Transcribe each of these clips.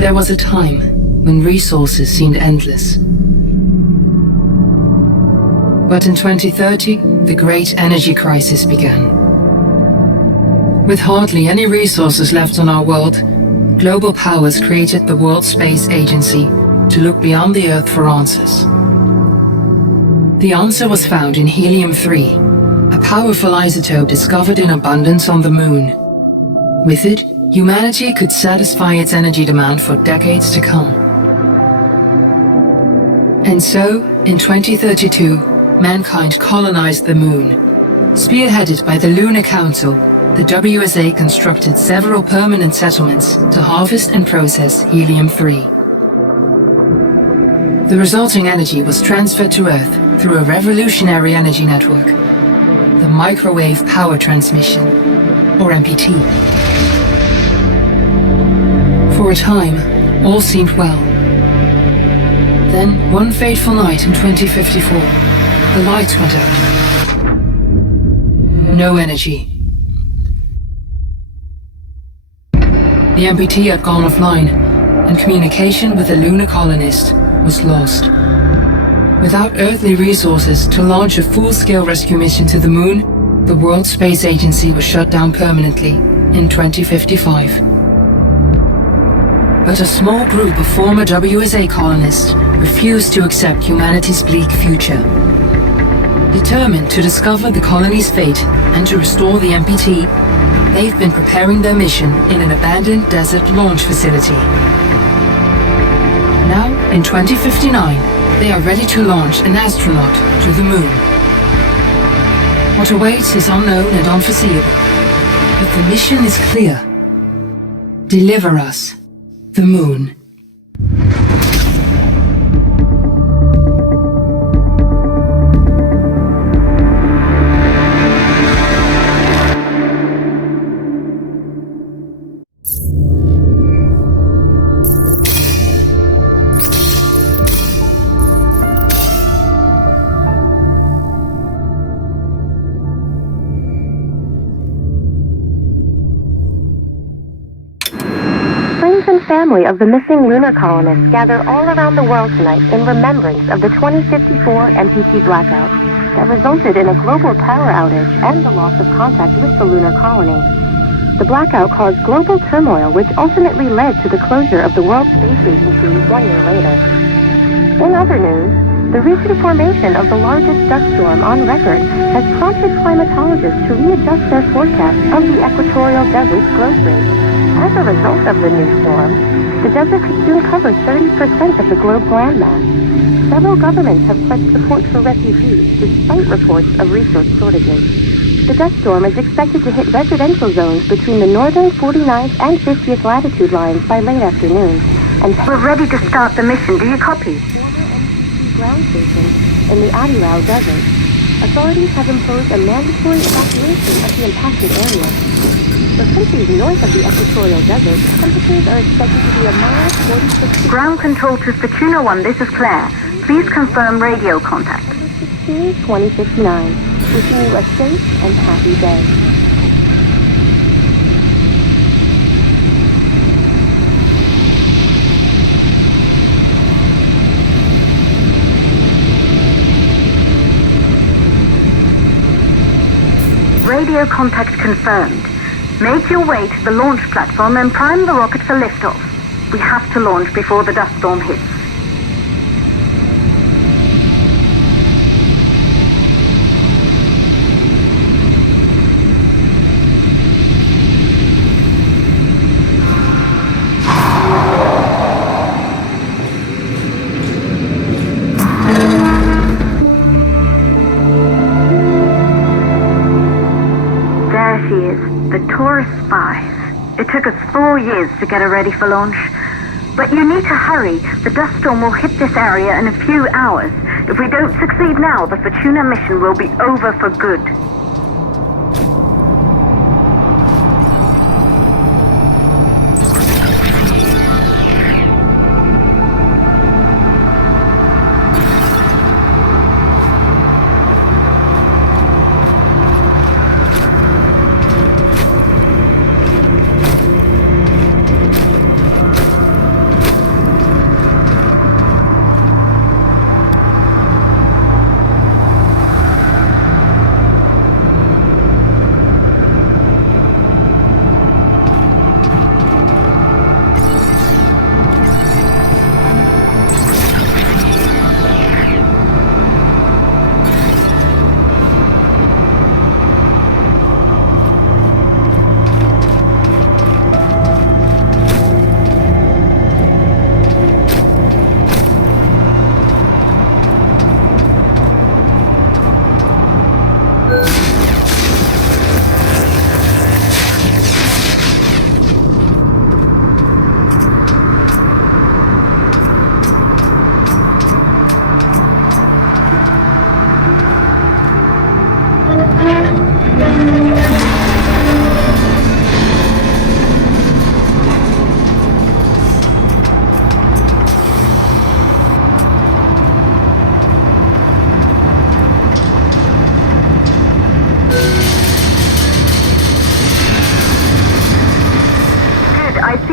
There was a time when resources seemed endless. But in 2030, the great energy crisis began. With hardly any resources left on our world, global powers created the World Space Agency to look beyond the Earth for answers. The answer was found in helium-3, a powerful isotope discovered in abundance on the Moon. With it, humanity could satisfy its energy demand for decades to come. And so, in 2032, mankind colonized the Moon. Spearheaded by the Lunar Council, the WSA constructed several permanent settlements to harvest and process helium-3. The resulting energy was transferred to Earth through a revolutionary energy network, the Microwave Power Transmission, or MPT. For a time, all seemed well. Then, one fateful night in 2054, the lights went out. No energy. The MPT had gone offline, and communication with the lunar colonist was lost. Without earthly resources to launch a full-scale rescue mission to the Moon, the World Space Agency was shut down permanently in 2055. But a small group of former WSA colonists refused to accept humanity's bleak future. Determined to discover the colony's fate and to restore the MPT, they've been preparing their mission in an abandoned desert launch facility. Now, in 2059, they are ready to launch an astronaut to the Moon. What awaits is unknown and unforeseeable, but the mission is clear. Deliver us the Moon. Family of the missing lunar colonists gather all around the world tonight in remembrance of the 2054 MPT blackout that resulted in a global power outage and the loss of contact with the lunar colony. The blackout caused global turmoil, which ultimately led to the closure of the World Space Agency 1 year later. In other news, the recent formation of the largest dust storm on record has prompted climatologists to readjust their forecast of the equatorial desert's growth rate. As a result of the new storm, the desert could soon cover 30% of the globe's landmass. Several governments have pledged support for refugees, despite reports of resource shortages. The dust storm is expected to hit residential zones between the northern 49th and 50th latitude lines by late afternoon. And we're ready to start the mission. Do you copy? Former MPT ground station in the Adirau Desert. Authorities have imposed a mandatory evacuation of the impacted area. For countries north of the equatorial desert, temperatures are expected to be a mild 46 Ground control to Fortuna 1, this is Claire. Please confirm radio contact. 2059. Wishing you a safe and happy day. Radio contact confirmed. Make your way to the launch platform and prime the rocket for liftoff. We have to launch before the dust storm hits. It took us 4 years to get her ready for launch. But you need to hurry. The dust storm will hit this area in a few hours. If we don't succeed now, the Fortuna mission will be over for good.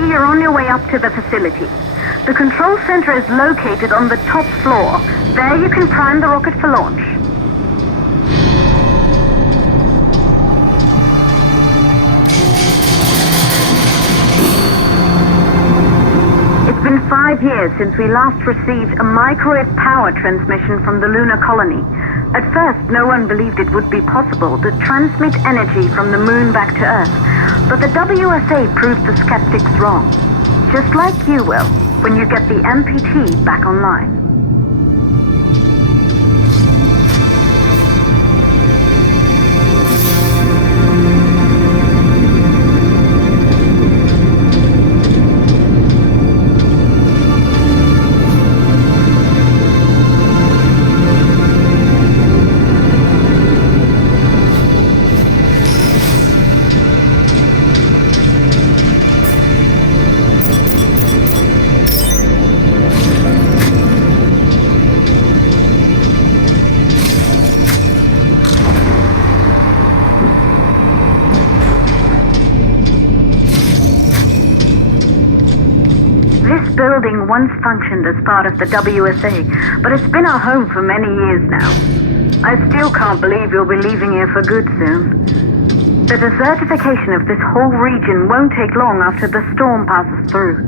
see you're on your way up to the facility. The control center is located on the top floor. There you can prime the rocket for launch. It's been 5 years since we last received a microwave power transmission from the lunar colony. At first, no one believed it would be possible to transmit energy from the moon back to Earth. But the WSA proved the skeptics wrong. Just like you will, when you get the MPT back online. This building once functioned as part of the WSA, but it's been our home for many years now. I still can't believe you'll be leaving here for good soon. The desertification of this whole region won't take long after the storm passes through.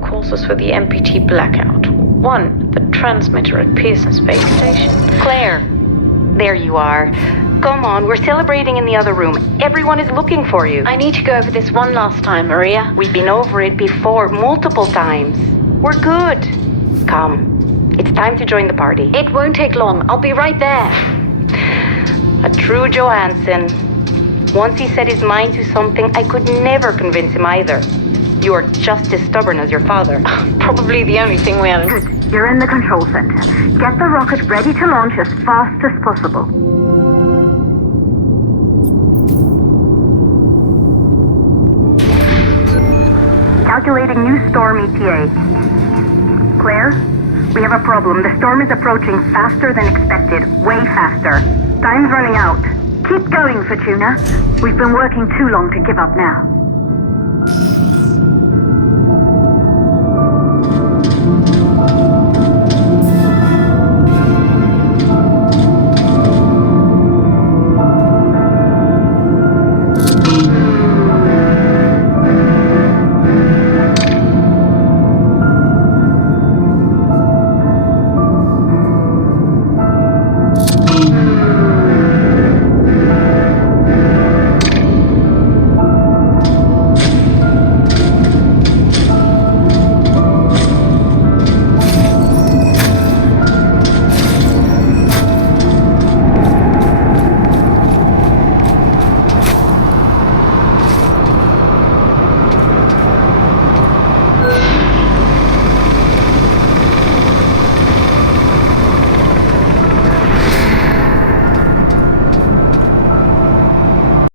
Causes for the MPT blackout. 1, the transmitter at Pearson Space Station. Claire, there you are. Come on, we're celebrating in the other room. Everyone is looking for you. I need to go over this one last time, Maria. We've been over it before, multiple times. We're good. Come, it's time to join the party. It won't take long. I'll be right there. A true Johansson. Once he set his mind to something, I could never convince him either. You are just as stubborn as your father. Probably the only thing we haven't... Good. You're in the control center. Get the rocket ready to launch as fast as possible. Calculating new storm ETA. Claire, we have a problem. The storm is approaching faster than expected. Way faster. Time's running out. Keep going, Fortuna. We've been working too long to give up now.